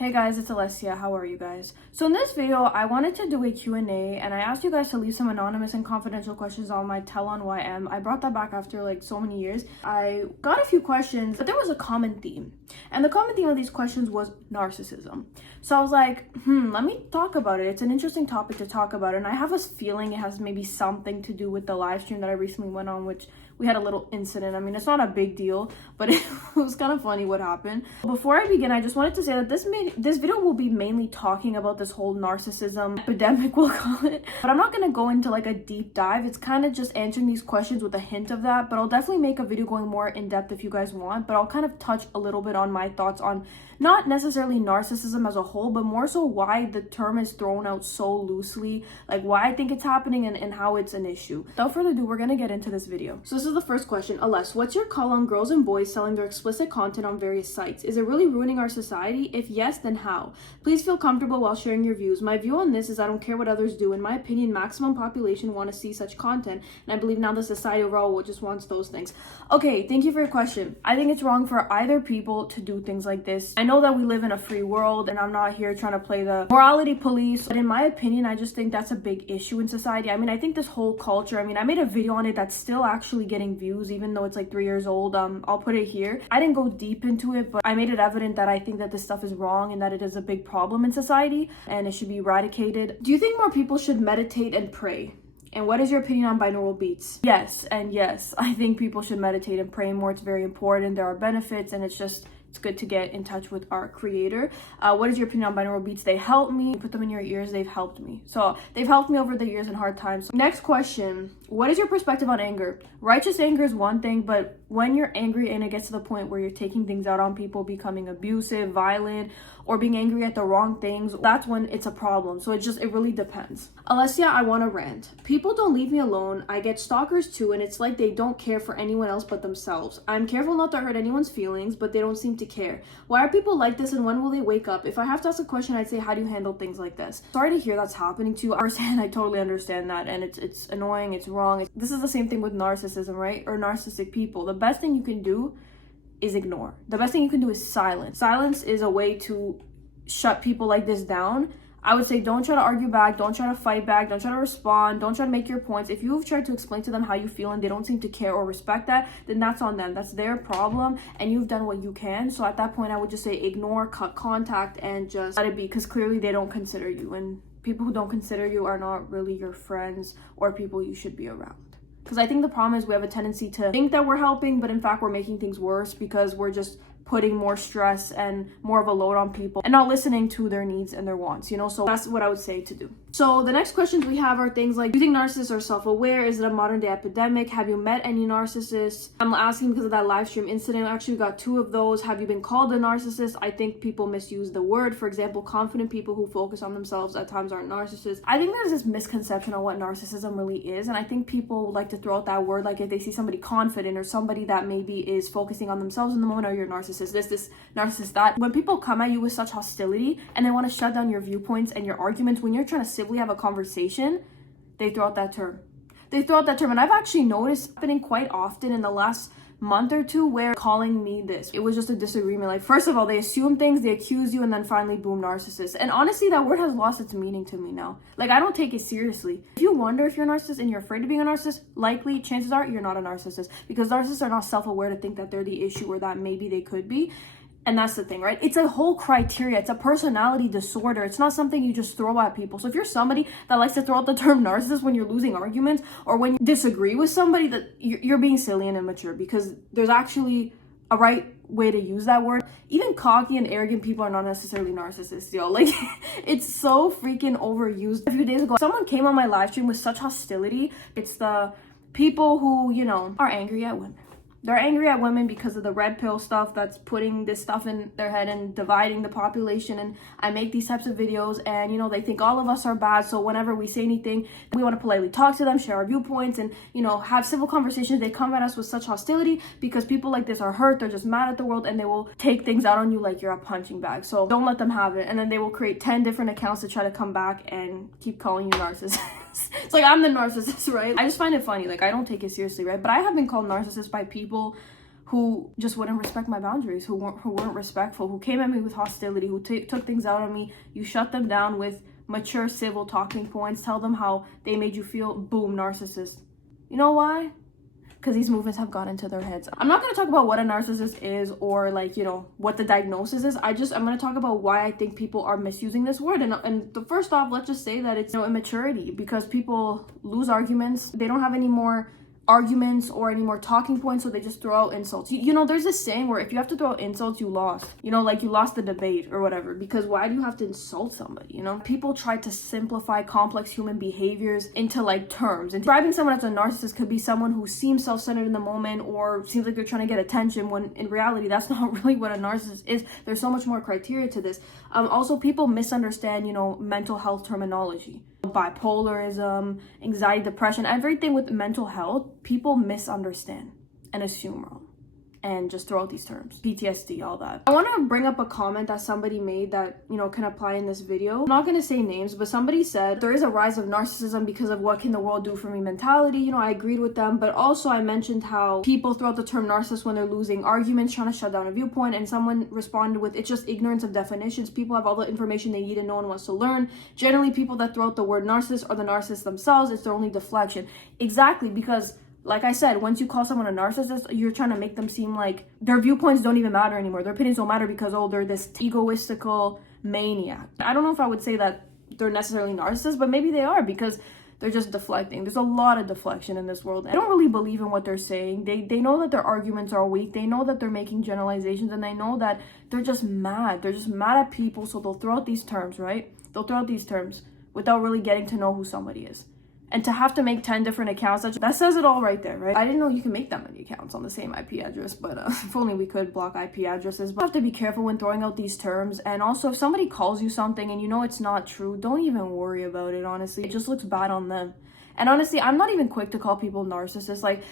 Hey guys, it's Alessia. How are you guys? So in this video, I wanted to do a Q&A and I asked you guys to leave some anonymous and confidential questions on my Tell on YM. I brought that back after like so many years. I got a few questions, but there was a common theme. And the common theme of these questions was narcissism. So I was like, let me talk about it. It's an interesting topic to talk about. And I have a feeling it has maybe something to do with the live stream that I recently went on, which we had a little incident. I mean, it's not a big deal, but it was kind of funny what happened. Before I begin, I just wanted to say that this video will be mainly talking about this whole narcissism epidemic, we'll call it. But I'm not going to go into like a deep dive. It's kind of just answering these questions with a hint of that. But I'll definitely make a video going more in depth if you guys want. But I'll kind of touch a little bit on my thoughts on not necessarily narcissism as a whole, but more so why the term is thrown out so loosely, like why I think it's happening and how it's an issue. Without further ado, we're gonna get into this video. So this is the first question. Aless, what's your call on girls and boys selling their explicit content on various sites? Is it really ruining our society? If yes, then how? Please feel comfortable while sharing your views. My view on this is I don't care what others do. In my opinion, maximum population want to see such content, and I believe now the society overall just wants those things. Okay, thank you for your question. I think it's wrong for either people to do things like this. I know that we live in a free world and I'm not here trying to play the morality police, but in my opinion, I just think that's a big issue in society. I mean, I think this whole culture, I mean, I made a video on it that's still actually getting views, even though it's like 3 years old. I'll put it here. I didn't go deep into it, but I made it evident that I think that this stuff is wrong and that it is a big problem in society and it should be eradicated. Do you think more people should meditate and pray? And what is your opinion on binaural beats? Yes, and yes, I think people should meditate and pray more. It's very important. There are benefits, and it's good to get in touch with our creator. What is your opinion on binaural beats? They help me. Put them in your ears. They've helped me. So they've helped me over the years in hard times. Next question. What is your perspective on anger? Righteous anger is one thing, but when you're angry and it gets to the point where you're taking things out on people, becoming abusive, violent, or being angry at the wrong things, that's when it's a problem. So it really depends. Alessia, I want to rant. People don't leave me alone. I get stalkers too, and it's like they don't care for anyone else but themselves. I'm careful not to hurt anyone's feelings, but they don't seem to care. Why are people like this, and when will they wake up? If I have to ask a question, I'd say, how do you handle things like this? Sorry to hear that's happening to you. I totally understand that, and it's annoying, it's wrong. This is the same thing with narcissism, right? Or narcissistic people. The best thing you can do is ignore. The best thing you can do is silence. Silence is a way to shut people like this down. I would say don't try to argue back, don't try to fight back, don't try to respond, don't try to make your points. If you've tried to explain to them how you feel and they don't seem to care or respect that, then that's on them. That's their problem and you've done what you can. So at that point, I would just say ignore, cut contact, and just let it be, because clearly they don't consider you, and people who don't consider you are not really your friends or people you should be around. Because I think the problem is we have a tendency to think that we're helping, but in fact we're making things worse because we're just putting more stress and more of a load on people and not listening to their needs and their wants, so that's what I would say to do. So the next questions we have are things like, do you think narcissists are self-aware? Is it a modern day epidemic? Have you met any narcissists? I'm asking because of that live stream incident. Actually, we got 2 of those. Have you been called a narcissist? I think people misuse the word. For example, confident people who focus on themselves at times aren't narcissists. I think there's this misconception on what narcissism really is, and I think people like to throw out that word, like if they see somebody confident or somebody that maybe is focusing on themselves in the moment, or you're a narcissist, this narcissist, that. When people come at you with such hostility and they want to shut down your viewpoints and your arguments when you're trying to civilly have a conversation, they throw out that term. And I've actually noticed happening quite often in the last month or two, where calling me this, it was just a disagreement. Like, first of all, they assume things, they accuse you, and then finally, boom, narcissist. And honestly, that word has lost its meaning to me now. Like, I don't take it seriously. If you wonder if you're a narcissist and you're afraid of being a narcissist, likely chances are you're not a narcissist, because narcissists are not self-aware to think that they're the issue or that maybe they could be. And that's the thing, right? It's a whole criteria. It's a personality disorder. It's not something you just throw at people. So if you're somebody that likes to throw out the term narcissist when you're losing arguments or when you disagree with somebody, that you're being silly and immature, because there's actually a right way to use that word. Even cocky and arrogant people are not necessarily narcissists, yo. Like, it's so freaking overused. A few days ago, someone came on my live stream with such hostility. It's the people who, are angry at women. They're angry at women because of the red pill stuff that's putting this stuff in their head and dividing the population. And I make these types of videos and, they think all of us are bad. So whenever we say anything, we want to politely talk to them, share our viewpoints, and, have civil conversations. They come at us with such hostility because people like this are hurt. They're just mad at the world and they will take things out on you like you're a punching bag. So don't let them have it. And then they will create 10 different accounts to try to come back and keep calling you narcissist. It's like, I'm the narcissist, right? I just find it funny. Like, I don't take it seriously, right? But I have been called narcissist by people who just wouldn't respect my boundaries, who weren't respectful, who came at me with hostility, who took things out on me. You shut them down with mature civil talking points, tell them how they made you feel, boom, narcissist. You know why? Because these movements have gotten into their heads. I'm not going to talk about what a narcissist is or like, you know, what the diagnosis is. I'm going to talk about why I think people are misusing this word. And the first off, let's just say that it's, you know, immaturity, because people lose arguments. They don't have any more arguments or any more talking points, so they just throw out insults. You know, there's this saying where if you have to throw out insults, you lost. You know, like you lost the debate or whatever, because why do you have to insult somebody? You know, people try to simplify complex human behaviors into like terms, and describing someone as a narcissist could be someone who seems self-centered in the moment or seems like they're trying to get attention, when in reality that's not really what a narcissist is. There's so much more criteria to this. Also, people misunderstand, you know, mental health terminology. Bipolarism, anxiety, depression, everything with mental health, people misunderstand and assume wrong and just throw out these terms. PTSD, all that. I want to bring up a comment that somebody made that, you know, can apply in this video. I'm not going to say names, but somebody said there is a rise of narcissism because of what can the world do for me mentality. You know, I agreed with them, but also I mentioned how people throw out the term narcissist when they're losing arguments, trying to shut down a viewpoint, and someone responded with, it's just ignorance of definitions. People have all the information they need and no one wants to learn. Generally, people that throw out the word narcissist are the narcissists themselves. It's their only deflection. Exactly, because like I said, once you call someone a narcissist, you're trying to make them seem like their viewpoints don't even matter anymore. Their opinions don't matter because, oh, they're this egoistical maniac. I don't know if I would say that they're necessarily narcissists, but maybe they are, because they're just deflecting. There's a lot of deflection in this world. I don't really believe in what they're saying. They know that their arguments are weak. They know that they're making generalizations, and they know that they're just mad. They're just mad at people, so they'll throw out these terms, right? They'll throw out these terms without really getting to know who somebody is. And to have to make 10 different accounts, that says it all right there, right? I didn't know you can make that many accounts on the same IP address, but if only we could block IP addresses. But you have to be careful when throwing out these terms. And also, if somebody calls you something and you know it's not true, don't even worry about it, honestly. It just looks bad on them. And honestly, I'm not even quick to call people narcissists. Like,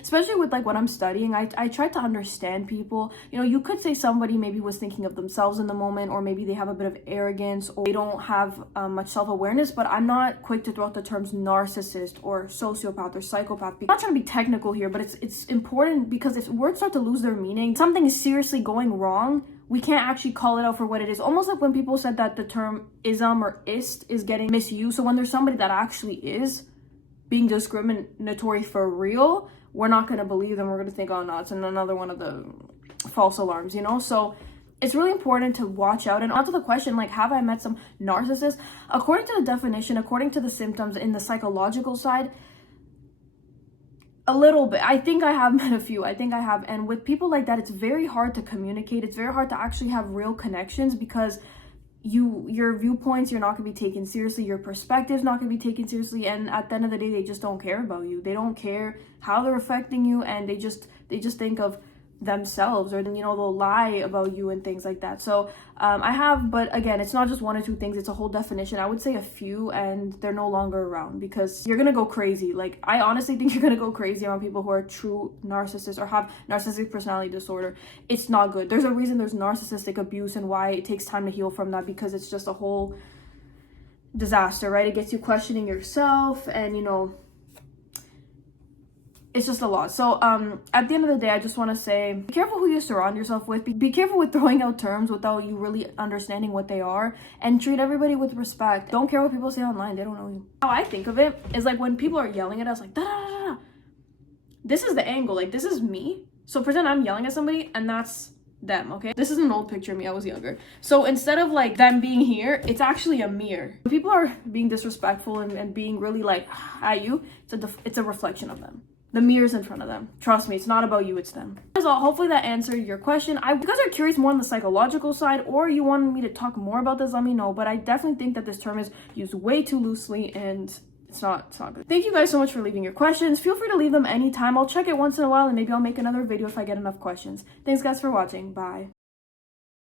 especially with like what I'm studying, I try to understand people. You know, you could say somebody maybe was thinking of themselves in the moment, or maybe they have a bit of arrogance, or they don't have much self-awareness, but I'm not quick to throw out the terms narcissist or sociopath or psychopath. I'm not trying to be technical here, but it's important, because if words start to lose their meaning, something is seriously going wrong, we can't actually call it out for what it is. Almost like when people said that the term ism or ist is getting misused. So when there's somebody that actually is being discriminatory for real, we're not going to believe them. We're going to think, oh no, it's another one of the false alarms, you know? So it's really important to watch out. And onto the question, like, have I met some narcissists? According to the definition, according to the symptoms in the psychological side, a little bit. I think I have met a few. I think I have. And with people like that, it's very hard to communicate. It's very hard to actually have real connections, because your viewpoints, you're not going to be taken seriously. Your perspective's not going to be taken seriously. And at the end of the day, they just don't care about you. They don't care how they're affecting you. And they just think of themselves, or, you know, they'll lie about you and things like that. So I have, but again, it's not just one or two things, it's a whole definition. I would say a few, and they're no longer around, because you're gonna go crazy. Like, I honestly think you're gonna go crazy around people who are true narcissists or have narcissistic personality disorder. It's not good. There's a reason there's narcissistic abuse, and why it takes time to heal from that, because it's just a whole disaster, right? It gets you questioning yourself, and, you know, it's just a lot. So at the end of the day, I just want to say, be careful who you surround yourself with. Be careful with throwing out terms without you really understanding what they are, and treat everybody with respect. Don't care what people say online. They don't know you. How I think of it is like when people are yelling at us, like, da, da, da, da. This is the angle. Like, this is me. So pretend I'm yelling at somebody, and that's them, okay? This is an old picture of me. I was younger. So instead of like them being here, it's actually a mirror. When people are being disrespectful and being really like at you, it's a reflection of them. The mirror's in front of them. Trust me, it's not about you, it's them. As all, hopefully that answered your question. If you guys are curious more on the psychological side, or you wanted me to talk more about this, let me know. But I definitely think that this term is used way too loosely, and it's not good. Thank you guys so much for leaving your questions. Feel free to leave them anytime. I'll check it once in a while, and maybe I'll make another video if I get enough questions. Thanks guys for watching. Bye.